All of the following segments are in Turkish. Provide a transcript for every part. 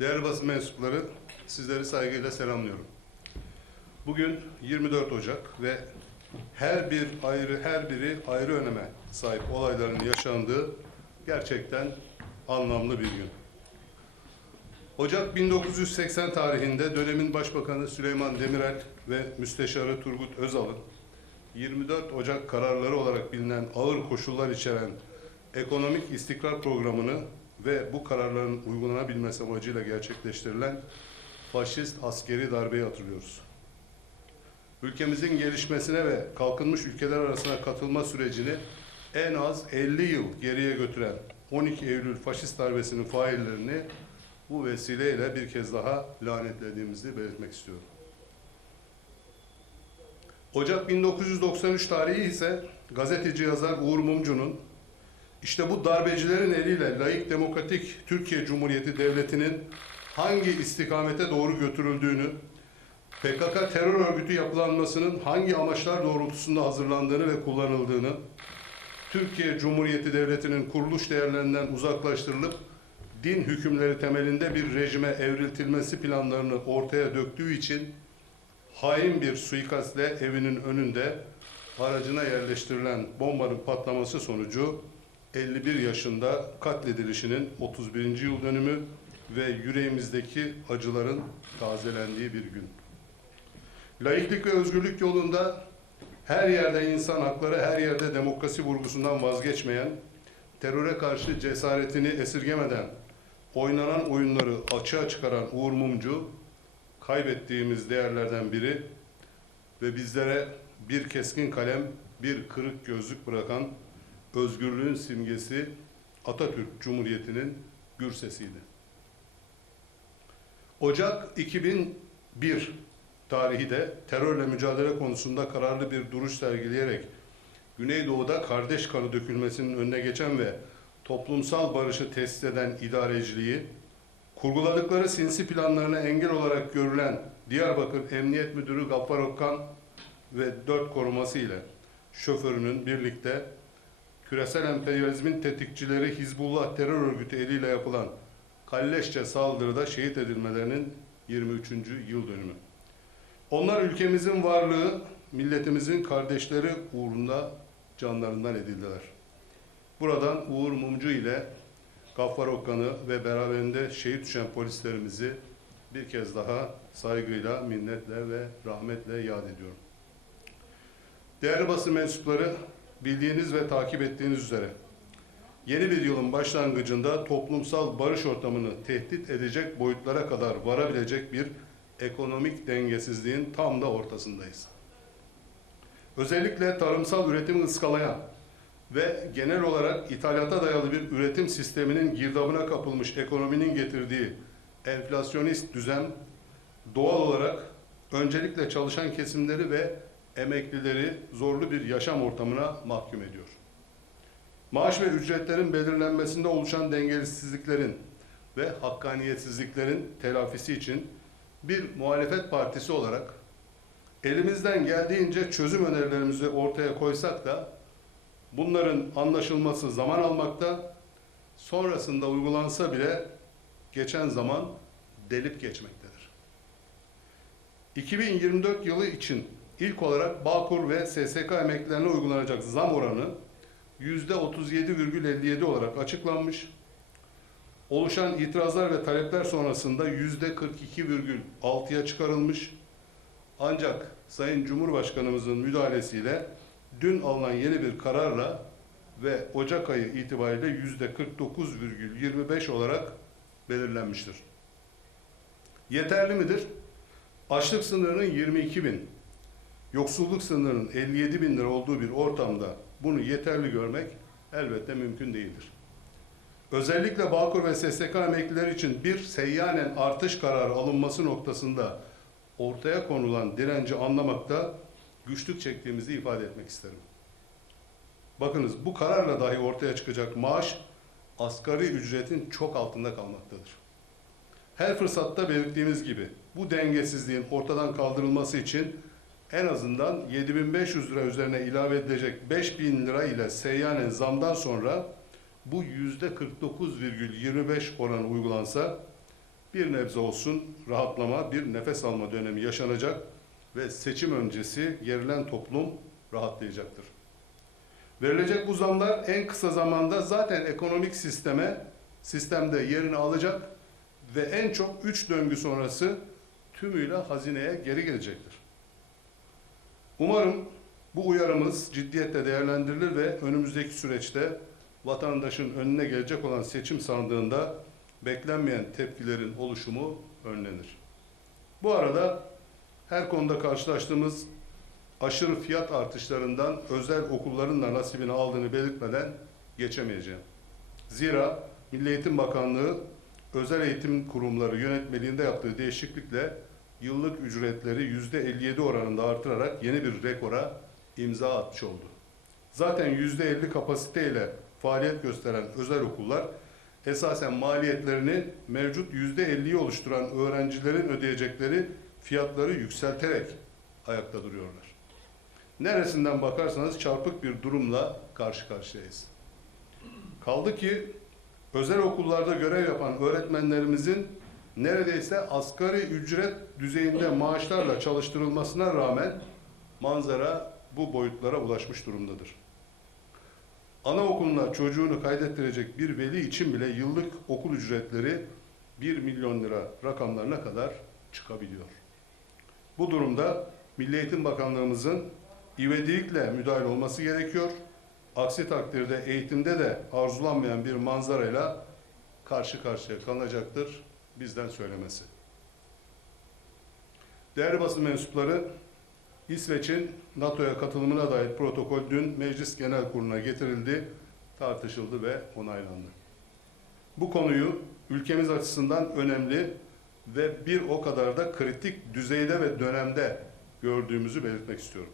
Değerli basın mensupları, sizleri saygıyla selamlıyorum. Bugün 24 Ocak ve her bir ayrı, her biri ayrı öneme sahip olayların yaşandığı gerçekten anlamlı bir gün. Ocak 1980 tarihinde dönemin Başbakanı Süleyman Demirel ve Müsteşarı Turgut Özal'ın 24 Ocak kararları olarak bilinen ağır koşullar içeren ekonomik istikrar programını ve bu kararların uygulanabilmesi amacıyla gerçekleştirilen faşist askeri darbeyi hatırlıyoruz. Ülkemizin gelişmesine ve kalkınmış ülkeler arasına katılma sürecini en az 50 yıl geriye götüren 12 Eylül faşist darbesinin faillerini bu vesileyle bir kez daha lanetlediğimizi belirtmek istiyorum. Ocak 1993 tarihi ise gazeteci yazar Uğur Mumcu'nun işte bu darbecilerin eliyle layık demokratik Türkiye Cumhuriyeti Devleti'nin hangi istikamete doğru götürüldüğünü, PKK terör örgütü yapılanmasının hangi amaçlar doğrultusunda hazırlandığını ve kullanıldığını, Türkiye Cumhuriyeti Devleti'nin kuruluş değerlerinden uzaklaştırılıp din hükümleri temelinde bir rejime evriltilmesi planlarını ortaya döktüğü için hain bir suikastle evinin önünde aracına yerleştirilen bombanın patlaması sonucu 51 yaşında katledilişinin 31. yıl dönümü ve yüreğimizdeki acıların tazelendiği bir gün. Laiklik ve özgürlük yolunda her yerde insan hakları, her yerde demokrasi vurgusundan vazgeçmeyen, teröre karşı cesaretini esirgemeden oynanan oyunları açığa çıkaran Uğur Mumcu, kaybettiğimiz değerlerden biri ve bizlere bir keskin kalem, bir kırık gözlük bırakan özgürlüğün simgesi Atatürk Cumhuriyeti'nin gür sesiydi. Ocak 2001 tarihi de terörle mücadele konusunda kararlı bir duruş sergileyerek Güneydoğu'da kardeş kanı dökülmesinin önüne geçen ve toplumsal barışı tesis eden idareciliği, kurguladıkları sinsi planlarına engel olarak görülen Diyarbakır Emniyet Müdürü Gaffar Okkan ve dört koruması ile şoförünün birlikte küresel emperyalizmin tetikçileri Hizbullah terör örgütü eliyle yapılan kalleşçe saldırıda şehit edilmelerinin 23. yıl dönümü. Onlar ülkemizin varlığı, milletimizin kardeşleri uğrunda canlarından edildiler. Buradan Uğur Mumcu ile Gaffar Okkan'ı ve beraberinde şehit düşen polislerimizi bir kez daha saygıyla, minnetle ve rahmetle yad ediyorum. Değerli basın mensupları, bildiğiniz ve takip ettiğiniz üzere yeni bir yılın başlangıcında toplumsal barış ortamını tehdit edecek boyutlara kadar varabilecek bir ekonomik dengesizliğin tam da ortasındayız. Özellikle tarımsal üretimi ıskalayan ve genel olarak ithalata dayalı bir üretim sisteminin girdabına kapılmış ekonominin getirdiği enflasyonist düzen doğal olarak öncelikle çalışan kesimleri ve emeklileri zorlu bir yaşam ortamına mahkum ediyor. Maaş ve ücretlerin belirlenmesinde oluşan dengesizliklerin ve hakkaniyetsizliklerin telafisi için bir muhalefet partisi olarak elimizden geldiğince çözüm önerilerimizi ortaya koysak da bunların anlaşılması zaman almakta, sonrasında uygulansa bile geçen zaman delip geçmektedir. 2024 yılı için ilk olarak Bağkur ve SSK emeklilerine uygulanacak zam oranı %37,57 olarak açıklanmış. Oluşan itirazlar ve talepler sonrasında %42,6'ya çıkarılmış. Ancak Sayın Cumhurbaşkanımızın müdahalesiyle dün alınan yeni bir kararla ve Ocak ayı itibariyle %49,25 olarak belirlenmiştir. Yeterli midir? Açlık sınırının 22 bin, yoksulluk sınırının 57 bin lira olduğu bir ortamda bunu yeterli görmek elbette mümkün değildir. Özellikle Bağkur ve SSK emeklileri için bir seyyanen artış kararı alınması noktasında ortaya konulan direnci anlamakta güçlük çektiğimizi ifade etmek isterim. Bakınız bu kararla dahi ortaya çıkacak maaş asgari ücretin çok altında kalmaktadır. Her fırsatta belirttiğimiz gibi bu dengesizliğin ortadan kaldırılması için en azından 7500 lira üzerine ilave edilecek 5000 lira ile seyyanen zamdan sonra bu yüzde 49,25 oranı uygulansa bir nebze olsun rahatlama, bir nefes alma dönemi yaşanacak ve seçim öncesi gerilen toplum rahatlayacaktır. Verilecek bu zamlar en kısa zamanda zaten ekonomik sisteme, sistemde yerini alacak ve en çok üç döngü sonrası tümüyle hazineye geri gelecektir. Umarım bu uyarımız ciddiyetle değerlendirilir ve önümüzdeki süreçte vatandaşın önüne gelecek olan seçim sandığında beklenmeyen tepkilerin oluşumu önlenir. Bu arada her konuda karşılaştığımız aşırı fiyat artışlarından özel okulların da nasibini aldığını belirtmeden geçemeyeceğim. Zira Milli Eğitim Bakanlığı özel eğitim kurumları yönetmeliğinde yaptığı değişiklikle yıllık ücretleri yüzde 57 oranında artırarak yeni bir rekora imza atmış oldu. Zaten yüzde 50 kapasiteyle faaliyet gösteren özel okullar esasen maliyetlerini mevcut yüzde 50'yi oluşturan öğrencilerin ödeyecekleri fiyatları yükselterek ayakta duruyorlar. Neresinden bakarsanız çarpık bir durumla karşı karşıyayız. Kaldı ki özel okullarda görev yapan öğretmenlerimizin neredeyse asgari ücret düzeyinde maaşlarla çalıştırılmasına rağmen manzara bu boyutlara ulaşmış durumdadır. Anaokuluna çocuğunu kaydettirecek bir veli için bile yıllık okul ücretleri 1 milyon lira rakamlarına kadar çıkabiliyor. Bu durumda Milli Eğitim Bakanlığımızın ivedilikle müdahil olması gerekiyor. Aksi takdirde eğitimde de arzulanmayan bir manzarayla karşı karşıya kalınacaktır bizden söylemesi. Değerli basın mensupları, İsveç'in NATO'ya katılımına dair protokol dün Meclis Genel Kurulu'na getirildi, tartışıldı ve onaylandı. Bu konuyu ülkemiz açısından önemli ve bir o kadar da kritik düzeyde ve dönemde gördüğümüzü belirtmek istiyorum.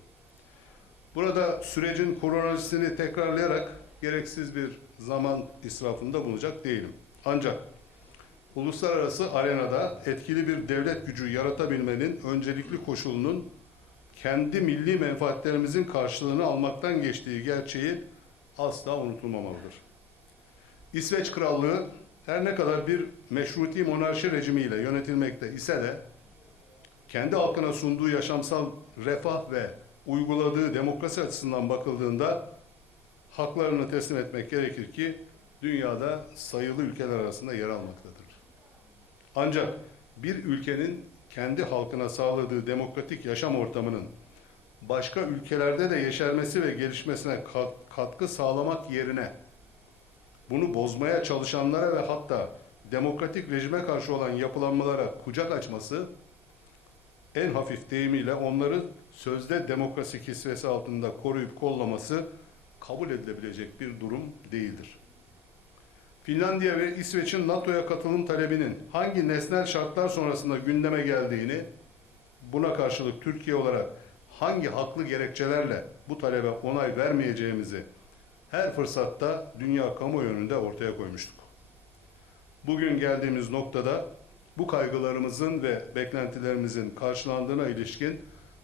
Burada sürecin kronolojisini tekrarlayarak gereksiz bir zaman israfında bulunacak değilim. Ancak uluslararası arenada etkili bir devlet gücü yaratabilmenin öncelikli koşulunun kendi milli menfaatlerimizin karşılığını almaktan geçtiği gerçeği asla unutulmamalıdır. İsveç Krallığı her ne kadar bir meşruti monarşi rejimiyle yönetilmekte ise de kendi halkına sunduğu yaşamsal refah ve uyguladığı demokrasi açısından bakıldığında haklarını teslim etmek gerekir ki dünyada sayılı ülkeler arasında yer almaktadır. Ancak bir ülkenin kendi halkına sağladığı demokratik yaşam ortamının başka ülkelerde de yeşermesi ve gelişmesine katkı sağlamak yerine bunu bozmaya çalışanlara ve hatta demokratik rejime karşı olan yapılanmalara kucak açması en hafif deyimiyle onları sözde demokrasi kisvesi altında koruyup kollaması kabul edilebilecek bir durum değildir. Finlandiya ve İsveç'in NATO'ya katılım talebinin hangi nesnel şartlar sonrasında gündeme geldiğini, buna karşılık Türkiye olarak hangi haklı gerekçelerle bu talebe onay vermeyeceğimizi her fırsatta dünya kamuoyu önünde ortaya koymuştuk. Bugün geldiğimiz noktada bu kaygılarımızın ve beklentilerimizin karşılandığına ilişkin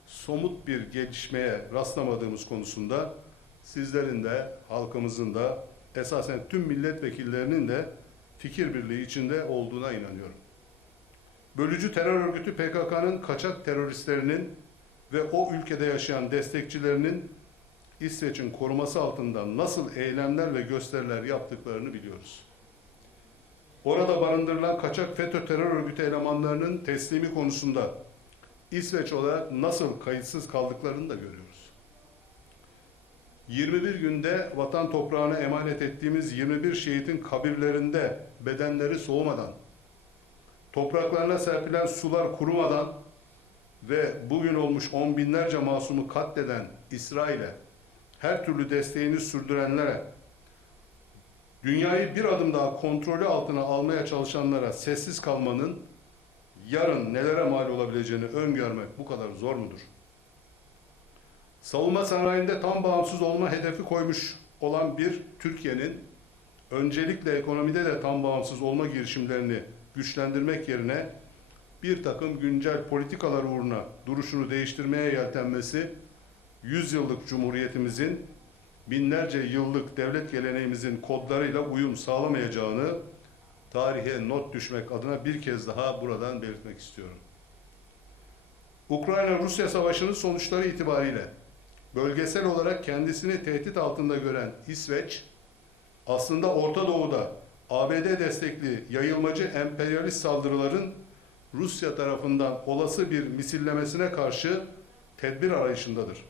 somut bir gelişmeye rastlamadığımız konusunda sizlerin de halkımızın da esasen tüm milletvekillerinin de fikir birliği içinde olduğuna inanıyorum. Bölücü terör örgütü PKK'nın kaçak teröristlerinin ve o ülkede yaşayan destekçilerinin İsveç'in koruması altında nasıl eylemler ve gösteriler yaptıklarını biliyoruz. Orada barındırılan kaçak FETÖ terör örgütü elemanlarının teslimi konusunda İsveç olarak nasıl kayıtsız kaldıklarını da görüyoruz. 21 günde vatan toprağına emanet ettiğimiz 21 şehitin kabirlerinde bedenleri soğumadan, topraklarına serpilen sular kurumadan ve bugün olmuş on binlerce masumu katleden İsrail'e her türlü desteğini sürdürenlere, dünyayı bir adım daha kontrolü altına almaya çalışanlara sessiz kalmanın yarın nelere mal olabileceğini öngörmek bu kadar zor mudur? Savunma sanayinde tam bağımsız olma hedefi koymuş olan bir Türkiye'nin öncelikle ekonomide de tam bağımsız olma girişimlerini güçlendirmek yerine bir takım güncel politikalar uğruna duruşunu değiştirmeye yeltenmesi, 100 yıllık cumhuriyetimizin binlerce yıllık devlet geleneğimizin kodlarıyla uyum sağlamayacağını tarihe not düşmek adına bir kez daha buradan belirtmek istiyorum. Ukrayna-Rusya savaşının sonuçları itibariyle bölgesel olarak kendisini tehdit altında gören İsveç, aslında Orta Doğu'da ABD destekli yayılmacı emperyalist saldırıların Rusya tarafından olası bir misillemesine karşı tedbir arayışındadır.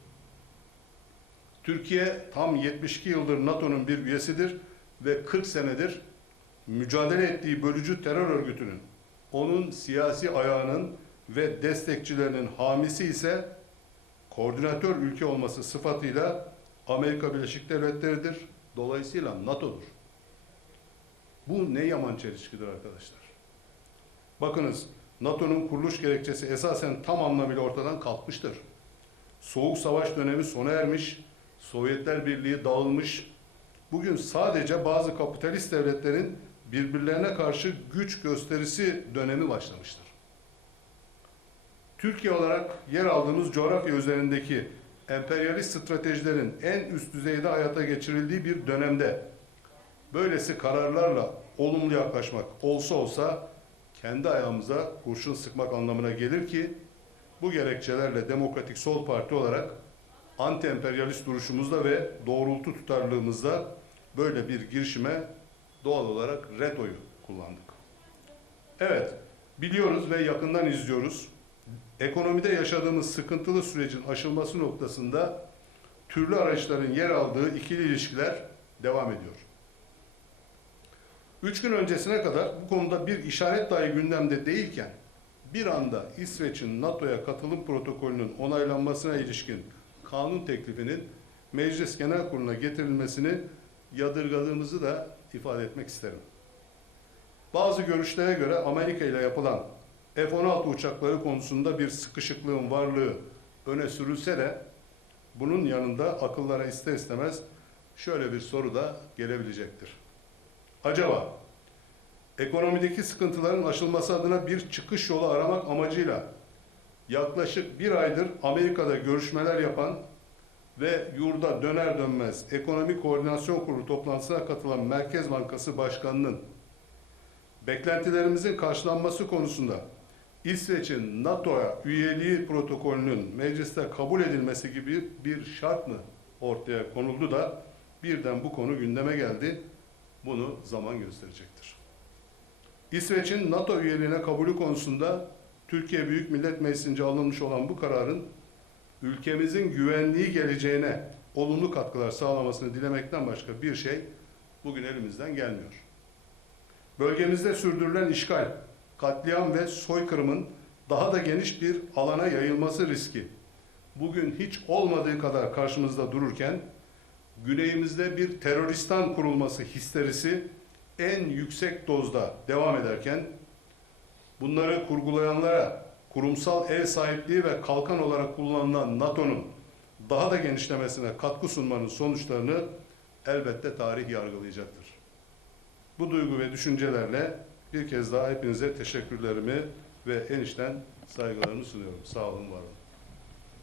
Türkiye tam 72 yıldır NATO'nun bir üyesidir ve 40 senedir mücadele ettiği bölücü terör örgütünün, onun siyasi ayağının ve destekçilerinin hamisi ise koordinatör ülke olması sıfatıyla Amerika Birleşik Devletleri'dir. Dolayısıyla NATO'dur. Bu ne yaman çelişkidir arkadaşlar. Bakınız NATO'nun kuruluş gerekçesi esasen tam anlamıyla ortadan kalkmıştır. Soğuk Savaş dönemi sona ermiş, Sovyetler Birliği dağılmış. Bugün sadece bazı kapitalist devletlerin birbirlerine karşı güç gösterisi dönemi başlamıştır. Türkiye olarak yer aldığımız coğrafya üzerindeki emperyalist stratejilerin en üst düzeyde hayata geçirildiği bir dönemde böylesi kararlarla olumlu yaklaşmak olsa olsa kendi ayağımıza kurşun sıkmak anlamına gelir ki bu gerekçelerle Demokratik Sol Parti olarak anti-emperyalist duruşumuzda ve doğrultu tutarlılığımızda böyle bir girişime doğal olarak retoyu kullandık. Evet, biliyoruz ve yakından izliyoruz. Ekonomide yaşadığımız sıkıntılı sürecin aşılması noktasında türlü araçların yer aldığı ikili ilişkiler devam ediyor. Üç gün öncesine kadar bu konuda bir işaret dahi gündemde değilken bir anda İsveç'in NATO'ya katılım protokolünün onaylanmasına ilişkin kanun teklifinin Meclis Genel Kurulu'na getirilmesini yadırgadığımızı da ifade etmek isterim. Bazı görüşlere göre Amerika ile yapılan F-16 uçakları konusunda bir sıkışıklığın varlığı öne sürülse de bunun yanında akıllara ister istemez şöyle bir soru da gelebilecektir. Acaba ekonomideki sıkıntıların aşılması adına bir çıkış yolu aramak amacıyla yaklaşık bir aydır Amerika'da görüşmeler yapan ve yurda döner dönmez Ekonomi Koordinasyon Kurulu toplantısına katılan Merkez Bankası Başkanı'nın beklentilerimizin karşılanması konusunda İsveç'in NATO'ya üyeliği protokolünün mecliste kabul edilmesi gibi bir şart mı ortaya konuldu da birden bu konu gündeme geldi. Bunu zaman gösterecektir. İsveç'in NATO üyeliğine kabulü konusunda Türkiye Büyük Millet Meclisi'nce alınmış olan bu kararın ülkemizin güvenliği geleceğine olumlu katkılar sağlamasını dilemekten başka bir şey bugün elimizden gelmiyor. Bölgemizde sürdürülen işgal, katliam ve soykırımın daha da geniş bir alana yayılması riski bugün hiç olmadığı kadar karşımızda dururken güneyimizde bir teröristan kurulması histerisi en yüksek dozda devam ederken bunları kurgulayanlara kurumsal ev sahipliği ve kalkan olarak kullanılan NATO'nun daha da genişlemesine katkı sunmanın sonuçlarını elbette tarih yargılayacaktır. Bu duygu ve düşüncelerle bir kez daha hepinize teşekkürlerimi ve en içten saygılarımı sunuyorum. Sağ olun, var olun.